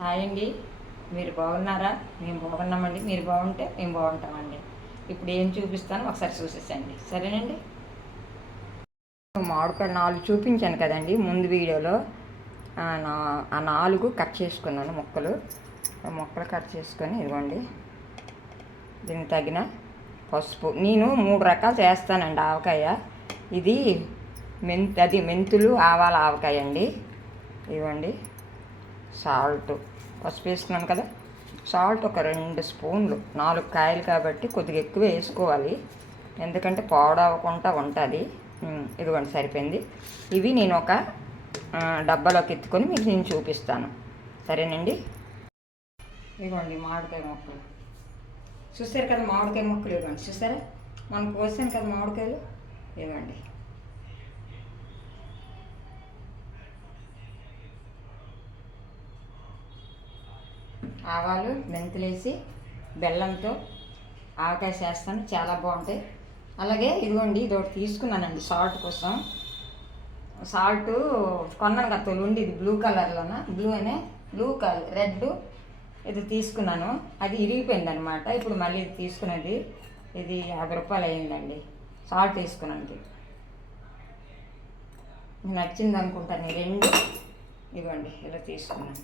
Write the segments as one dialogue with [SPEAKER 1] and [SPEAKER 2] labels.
[SPEAKER 1] Hi అండి. మీరు బాగున్నారా? మేము బాగున్నామండి. మీరు బాగుంటే మేము బాగుంటామండి. ఇప్పుడు ఏం చూపిస్తానో ఒకసారి చూసేసండి. సరేనండి? మామిడికాయలు నాలుగు చూపించాను కదండి ముందు వీడియోలో. ఆ నా- నాలుగు కట్ చేసుకున్నాను ముక్కలు. ముక్కలు కట్ చేసుకొని ఇదిగోండి. దీనికి తగిన పసుపు. నేను మూడు రకాలు చేస్తానండి ఆవకాయ. ఇది మెంత్ అది మెంతులు ఆవాల ఆవకాయ అండి. ఇవ్వండి సాల్ట్. పసుపు వేసుకున్నాను కదా. సాల్ట్ ఒక రెండు స్పూన్లు. నాలుగు కాయలు కాబట్టి కొద్దిగా ఎక్కువ వేసుకోవాలి. ఎందుకంటే పాడవకుండా ఉంటుంది. ఇదిగోండి సరిపోయింది. ఇవి నేను ఒక డబ్బాలోకి ఎత్తుకొని మీకు నేను చూపిస్తాను. సరేనండి? ఇదిగోండి మామిడికాయ ముక్కలు. చూసారు కదా మామిడికాయ ముక్కలు ఇవ్వండి చూసారా? మనం కోసాను కదా మామిడికాయలు. ఇవ్వండి ఆవాలు మెంతులేసి బెల్లంతో ఆవకాయ చేస్తాను చాలా బాగుంటాయి. అలాగే ఇదిగోండి ఇది ఒకటి తీసుకున్నానండి సాల్ట్ కోసం. సాల్ట్ కొన్నాను కదా తొలుండి ఇది బ్లూ కలర్లోన? బ్లూ అనే? బ్లూ కలర్ రెడ్ ఇది తీసుకున్నాను. అది ఇరిగిపోయింది అనమాట ఇప్పుడు మళ్ళీ ఇది తీసుకున్నది ఇది యాభై రూపాయలు అయిందండి సాల్ట్ తీసుకున్నాను నచ్చింది అనుకుంటాను రెండు ఇవ్వండి ఇలా తీసుకున్నాను.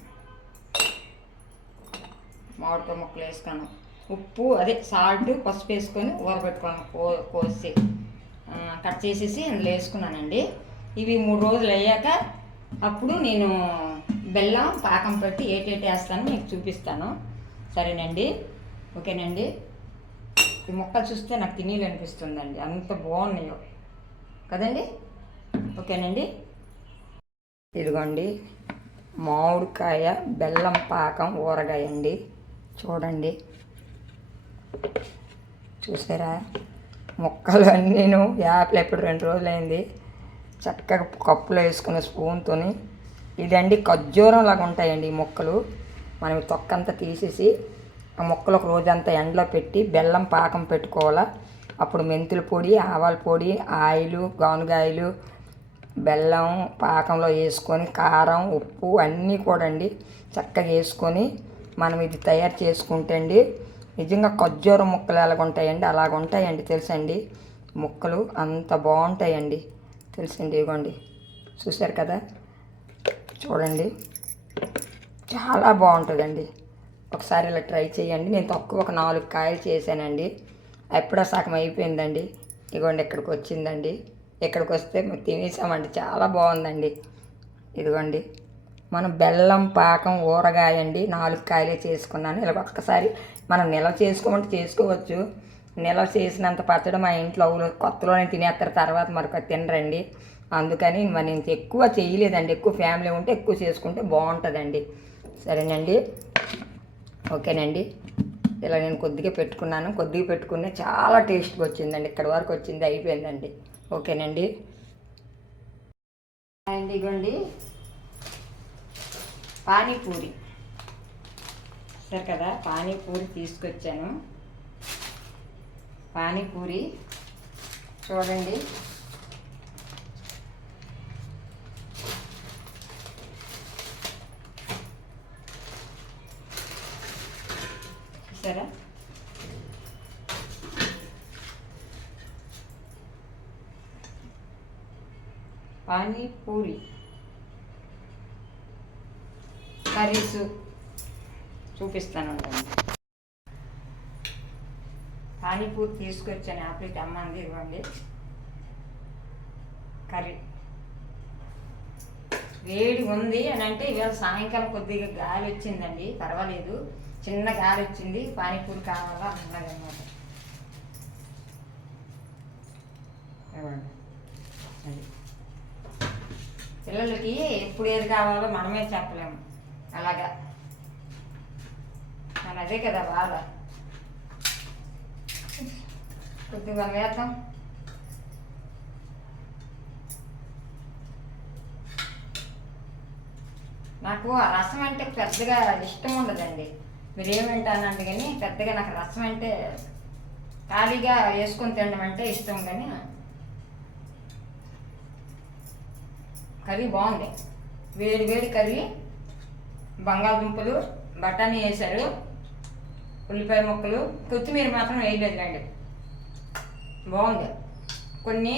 [SPEAKER 1] మామిడికాయ ముక్కలు వేసుకున్నాను ఉప్పు అదే సాల్ట్ పసుపు వేసుకొని ఊరబెట్టుకున్నాను కో కోసి కట్ చేసేసి అందులో వేసుకున్నానండి. ఇవి మూడు రోజులు అయ్యాక అప్పుడు నేను బెల్లం పాకం పెట్టి ఏటేటి వేస్తానో మీకు చూపిస్తాను. సరేనండి? ఓకేనండి? ఈ మొక్కలు చూస్తే నాకు తినేలు అనిపిస్తుందండి. అంత బాగున్నాయో. కదండి? ఓకేనండి? ఇదిగోండి. మామిడికాయ బెల్లం పాకం ఊరగాయండి. చూడండి. చూసారా? ముక్కలు అన్నీను యాప్లు ఎప్పుడు రెండు రోజులైంది. చక్కగా కప్పులో వేసుకున్న స్పూన్తోని. ఇదండి ఖర్జూరం లాగా ఉంటాయండి ఈ ముక్కలు. మనం తొక్కంతా తీసేసి ఆ ముక్కలు ఒక రోజంతా ఎండలో పెట్టి బెల్లం పాకం పెట్టుకోవాలా? అప్పుడు మెంతుల పొడి ఆవాల పొడి ఆయిలు గానుగాయలు బెల్లం పాకంలో వేసుకొని కారం ఉప్పు అన్నీ కూడా అండి చక్కగా వేసుకొని మనం ఇది తయారు చేసుకుంటే అండి నిజంగా ఖర్జూరం ముక్కలు ఎలాగ ఉంటాయండి అలాగ ఉంటాయండి తెలుసండి? ముక్కలు అంత బాగుంటాయండి. తెలుసండి ఇదిగోండి చూశారు కదా? చూడండి. చాలా బాగుంటుందండి. ఒకసారి ఇలా ట్రై చేయండి. నేను తక్కువ ఒక నాలుగు కాయలు చేశానండి. ఎప్పుడో సగం అయిపోయిందండి. ఇదిగోండి ఇక్కడికి వచ్చిందండి. ఇక్కడికి వస్తే తినేసామండి. చాలా బాగుందండి. ఇదిగోండి. మనం బెల్లం పాకం ఊరగాయ అండి నాలుగు కాయలే చేసుకున్నాను. ఇలా ఒక్కసారి మనం నిల్వ చేసుకోమంటే చేసుకోవచ్చు. నిల్వ చేసినంత పచ్చడి మా ఇంట్లో ఊరు- కొత్తలోనే తినేస్తారు తర్వాత మరొక తినరండి. అందుకని మరి నేను ఎక్కువ చేయలేదండి. ఎక్కువ ఫ్యామిలీ ఉంటే ఎక్కువ చేసుకుంటే బాగుంటుందండి. సరేనండి? ఓకేనండి. ఇలా నేను కొద్దిగా పెట్టుకున్నాను. కొద్దిగా పెట్టుకునే చాలా టేస్ట్గా వచ్చిందండి. ఇక్కడ వరకు వచ్చింది అయిపోయిందండి. ఓకేనండి? అండి ఇగోండి. పానీపూరి. సరే కదా పానీపూరి తీసుకొచ్చాను. పానీపూరి చూడండి చూసారా పానీపూరి కర్రీస్ చూపిస్తాను ఉండండి పానీపూరి తీసుకొచ్చాను యాపిల్ అమ్మంది ఇవ్వండి. కర్రీ. వేడి ఉంది అని అంటే ఇవాళ సాయంకాలం కొద్దిగా గాలి వచ్చిందండి పర్వాలేదు. చిన్న గాలి వచ్చింది పానీపూరి కావాలా అన్నదన్నమాట. అది. పిల్లలకి ఎప్పుడు ఏది కావాలో మనమే చెప్పలేము. అలాగా. మన అదే కదా బాధ కొద్దిగా వేద్దాం నాకు ఆ రసం అంటే పెద్దగా ఇష్టం ఉండదండి. మీరు ఏమంటానండి కానీ పెద్దగా నాకు రసం అంటే ఖాళీగా వేసుకొని తినడం అంటే ఇష్టం కానీ కర్రీ బాగుంది. వేడి వేడి కర్రీ బంగాళదుంపలు బఠానీ వేశారు ఉల్లిపాయ ముక్కలు కొత్తిమీర మాత్రం వేయలేదు రండి బాగుంది. కొన్ని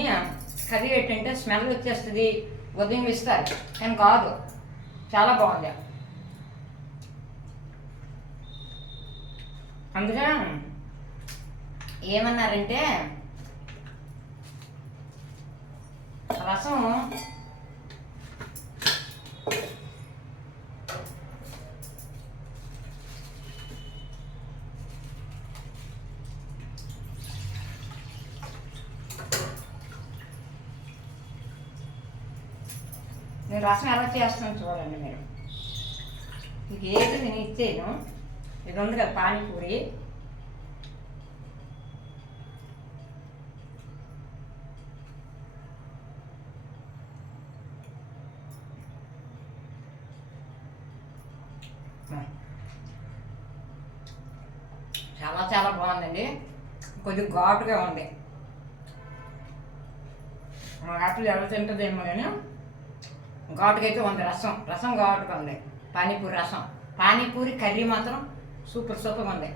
[SPEAKER 1] కర్రీ ఏంటంటే స్మెల్ వచ్చేస్తుంది ఉదయం ఇస్తారు కానీ కాదు. చాలా బాగుంది. అందుకే ఏమన్నారంటే రసం నేను రసం ఎలా చేస్తాను చూడండి మీరు. మీకు ఏది నేను ఇచ్చేను? ఇది ఉంది కదా పానీపూరి. చాలా చాలా బాగుందండి. కొద్దిగా ఘాటుగా ఉంది. మా యాపిల్ ఎలా తింటుందేమో నేను. ఘాటుకైతే అయితే ఉంది. రసం రసం ఘాటుగా ఉంది. పానీపూరి రసం. పానీపూరి కర్రీ మాత్రం సూపర్ సూపర్ ఉంది.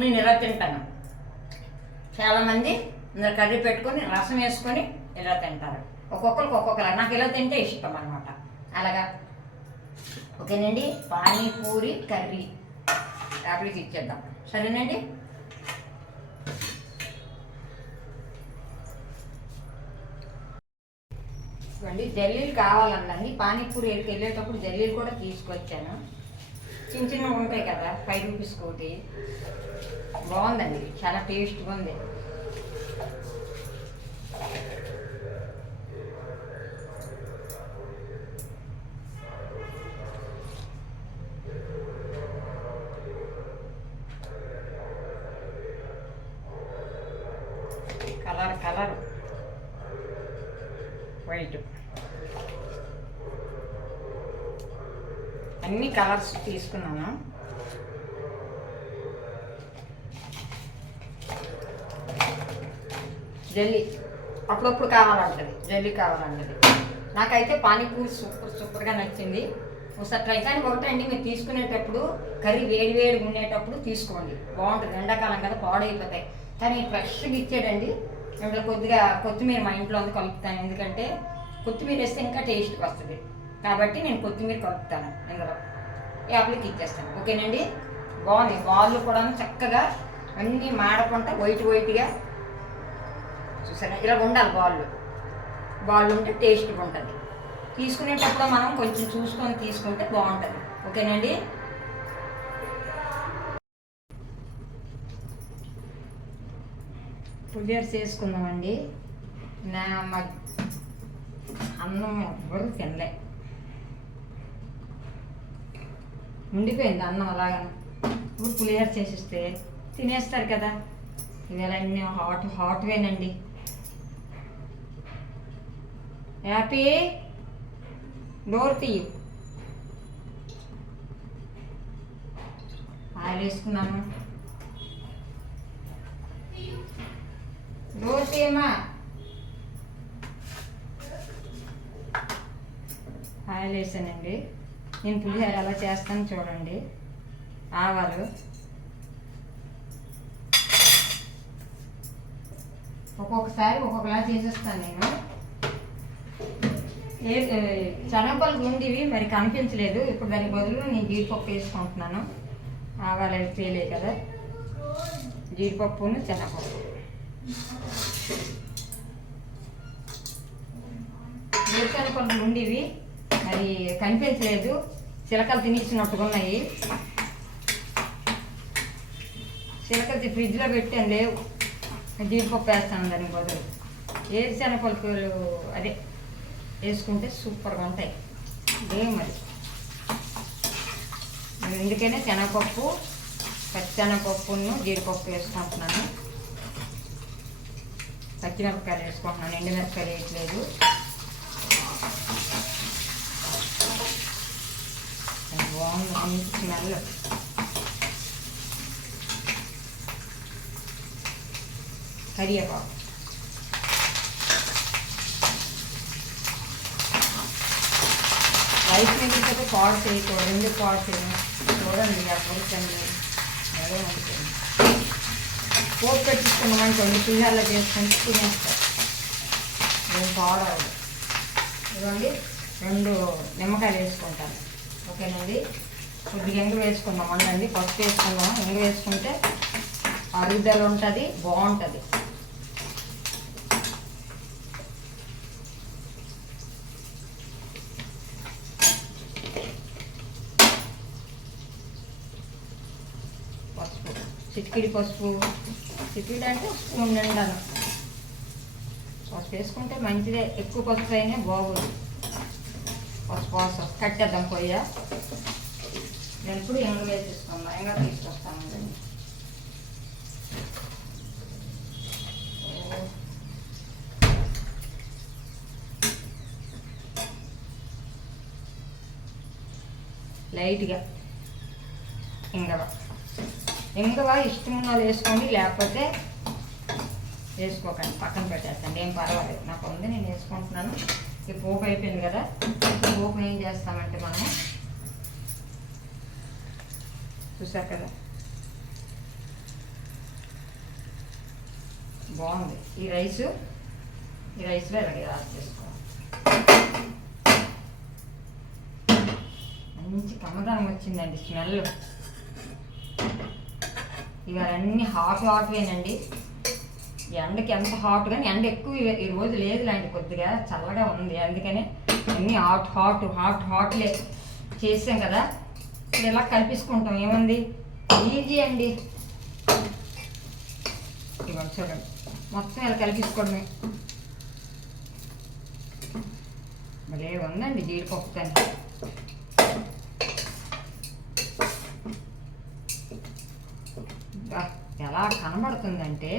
[SPEAKER 1] నేను ఇలా తింటాను. చాలామంది ఇందులో కర్రీ పెట్టుకొని రసం వేసుకొని ఇలా తింటారు. ఒక్కొక్కరికి ఒక్కొక్కరు నాకు ఇలా తింటే ఇష్టం అనమాట అలాగా? ఓకేనండి. పానీపూరి కర్రీ. యాప్లకి ఇచ్చేద్దాం. సరేనండి? తీసుకోండి జల్లీలు కావాలన్నది. పానీపూరి వెళ్ళేటప్పుడు జల్లీలు కూడా తీసుకొచ్చాను. చిన్న చిన్నవి ఉంటాయి కదా ఫైవ్ రూపీస్ కోటి. బాగుందండి చాలా టేస్ట్గా ఉంది. Colour colour. వైట్ అన్ని కలర్స్ తీసుకున్నాను. జల్లీ. అప్పుడప్పుడు కావాలంటది. జల్లీ కావాలంటది. నాకైతే పానీపూరి సూపర్ సూపర్గా నచ్చింది. ఒకసారి ట్రై కానీ ఒకటే అండి మీరు తీసుకునేటప్పుడు కర్రీ వేడి వేడిగా ఉండేటప్పుడు తీసుకోండి. బాగుంటుంది. ఎండాకాలం కదా పాడైపోతాయి. కానీ ఫ్రెష్గా ఇచ్చాడండి ఇంకా కొద్దిగా కొత్తిమీర మా ఇంట్లో అంతా కలుపుతాను. ఎందుకంటే కొత్తిమీర వేస్తే ఇంకా టేస్ట్ వస్తుంది. కాబట్టి నేను కొత్తిమీర కలుపుతాను ఇందులో. యాప్లకి ఇచ్చేస్తాను. ఓకేనండి? బాగుంది. వాళ్ళు కూడా చక్కగా అన్నీ మాడకుండా వైట్ వైట్గా చూసారా? ఇలా ఉండాలి బాళ్ళు బాళ్ళు ఉంటే టేస్ట్గా ఉంటుంది. తీసుకునేటప్పుడు మనం కొంచెం చూసుకొని తీసుకుంటే బాగుంటుంది. ఓకేనండి? పులిహోర చేసుకుందామండి నా మా అన్నం ఎవ్వరు తినలే. ఉండిపోయింది అన్నం అలాగా. ఇప్పుడు పులిహోర చేసిస్తే తినేస్తారు కదా. ఇవాళ అన్నీ హాట్ హాట్వేనండి. హ్యాపీ? డోర్ తీయు. ఆయిల్ వేసుకున్నాను. డోర్ తీయమ్మా ఆయిల్ వేసానండి నేను పులిహోర ఎలా చేస్తాను చూడండి. ఆవాలు. ఒక్కొక్కసారి ఒక్కొక్కలా చేసేస్తాను నేను. ఏ శనగపలుకు ఉండివి మరి కనిపించలేదు. ఇప్పుడు దానికి బదులు నేను జీడిపప్పు వేసుకుంటున్నాను. ఆవాలు అవి తేలే కదా. జీడిపప్పును శనగపప్పు. వేరుశనగపలుకు ఉండేవి మరి కనిపించలేదు. చిలకలు తినేసినట్టుగా ఉన్నాయి. చిలకలు ఫ్రిడ్జ్లో పెట్టాను లేవు. జీడిపప్పు వేస్తాను దాని బదులు. ఏరుశనగ పలుకులు అదే వేసుకుంటే సూపర్గా ఉంటాయి. ఇదే మరి. నేను ఎందుకనే శనగపప్పు పచ్చిశనగపప్పును జీడిపప్పు వేసుకుంటున్నాను. పచ్చిమిరపకాయలు వేసుకుంటున్నాను. ఎండుమిరపకాయలు వేయట్లేదు. అది బాగుంది. మంచి స్మెల్ కరివేపాకు రైస్ మిగిలిపోతే పాడు చేయకూడదు. ఎందుకు పాడు చేయను? చూడండి ఆ పొడిచండి అదే ఉంటుంది? పోపు పెట్టించుకున్నాం అనుకోండి పిల్లల్లో చేసుకొని తినేస్తాం ఏం పాడవదు. ఇదిగోండి రెండు నిమ్మకాయలు వేసుకుంటాను. ఓకేనండి? కొద్దిగా ఎంగు వేసుకుందాం అండి పసుపు వేసుకుందాం ఎంగు వేసుకుంటే అరుగుదల ఉంటుంది బాగుంటుంది. పసుపు. చిటికిడి పసుపు. చిటికిడి అంటే స్పూన్ నిండాను పసుపు వేసుకుంటే మంచిదే. ఎక్కువ పసుపు అయినా బాగుంది. పసుపు పసుపు కట్టేద్దాం పొయ్య. నేను ఇప్పుడు ఎంగ వేసేసుకుందాం ఎంగ తీసుకొస్తాను లైట్గా. ఇంగవ ఇంగవ ఇష్టం ఉన్న వేసుకోండి లేకపోతే వేసుకోకండి పక్కన పెట్టేస్తాండి ఏం పర్వాలేదు. నాకు ఉంది నేను వేసుకుంటున్నాను. ఈ పోపు అయిపోయింది కదా ఈ పోపు ఏం చేస్తామంటే మనము చూసారు కదా? బాగుంది. ఈ రైసు ఈ రైస్లో ఇలాగే రాసి చేసుకోవాలి. మంచి కమ్మదనం వచ్చిందండి స్మెల్. ఇవన్నీ హాట్ హాట్వేనండి ఎండకి ఎంత హాట్ కానీ ఎండ ఎక్కువ ఈ- ఈ రోజు లేదులేండి కొద్దిగా చల్లగా ఉంది. అందుకనే అన్ని హాట్ హాట్ హాట్ హాట్లే చేసాం కదా. ఇప్పుడు ఇలా కల్పించుకుంటాం ఏముంది? ఈజీ అండి. ఇవ్వండి చూడండి. మొత్తం ఇలా కలిపించుకోవడమే భలే ఉందండి జీడిపప్పు కానీ. ఎలా కనబడుతుందంటే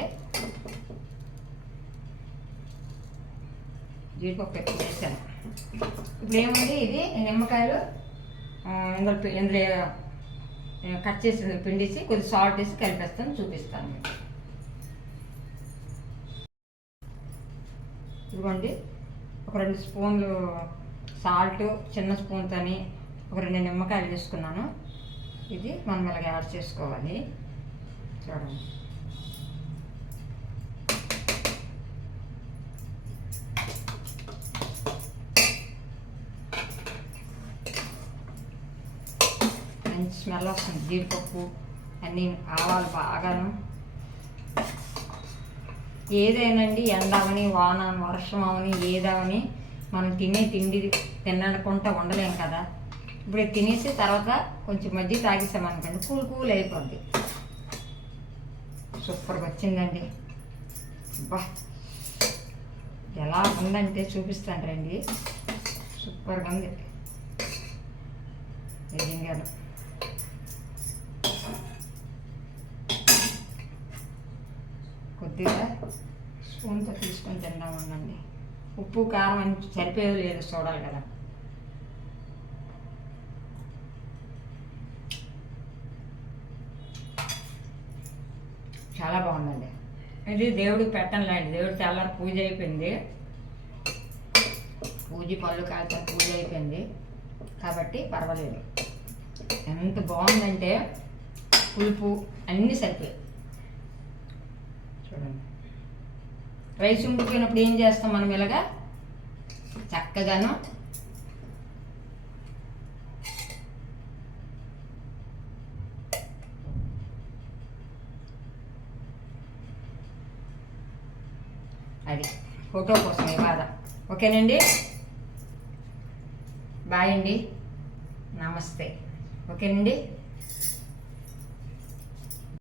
[SPEAKER 1] జీడిపప్పు ఎక్కువ వేసాను. ఇప్పుడు ఏముంది ఇది నిమ్మకాయలు ఇందులో ఇందులో కట్ చేసి పిండిసి కొద్దిగా సాల్ట్ వేసి కలిపేస్తాను చూపిస్తాను మీకు. ఇదిగోండి ఒక రెండు స్పూన్లు సాల్ట్ చిన్న స్పూన్తోని ఒక రెండు నిమ్మకాయలు తీసుకున్నాను ఇది మనం ఇలాగ యాడ్ చేసుకోవాలి. చూడండి మంచి స్మెల్ వస్తుంది జీడిపప్పు అన్నీ ఆవాలు బాగాను ఏదైనండి ఎండవని వాన వర్షం అవని ఏదవని మనం తినే తిండి తినకుండా ఉండలేం కదా. ఇప్పుడు తినేసి తర్వాత కొంచెం మజ్జిగ తాగేసామనుకోండి కూల్ కూల్ అయిపోద్ది. సూపర్గా వచ్చిందండి. బా. ఎలా ఉందంటే చూపిస్తాను రండి. సూపర్గా ఉంది. నిజంగాను. కొద్దిగా స్పూన్తో తీసుకొని తిందాం ఉప్పు కారం అని సరిపోయేది లేదు చూడాలి కదా. చాలా బాగుందండి. ఇది దేవుడికి పెట్టనులేండి. దేవుడి తెల్లారి పూజ అయిపోయింది. పూజ పళ్ళు కాల్చిన పూజ అయిపోయింది. కాబట్టి పర్వాలేదు. ఎంత బాగుందంటే పులుపు అన్నీ సరిపోయాయి. చూడండి. రైస్ ఉండిపోయినప్పుడు ఏం చేస్తాం మనం ఇలాగా? చక్కగాను అది ఫోటో కోసం ఇవాళ ఓకేనండి? బాయ్ అండి. నమస్తే. ఓకేనండి?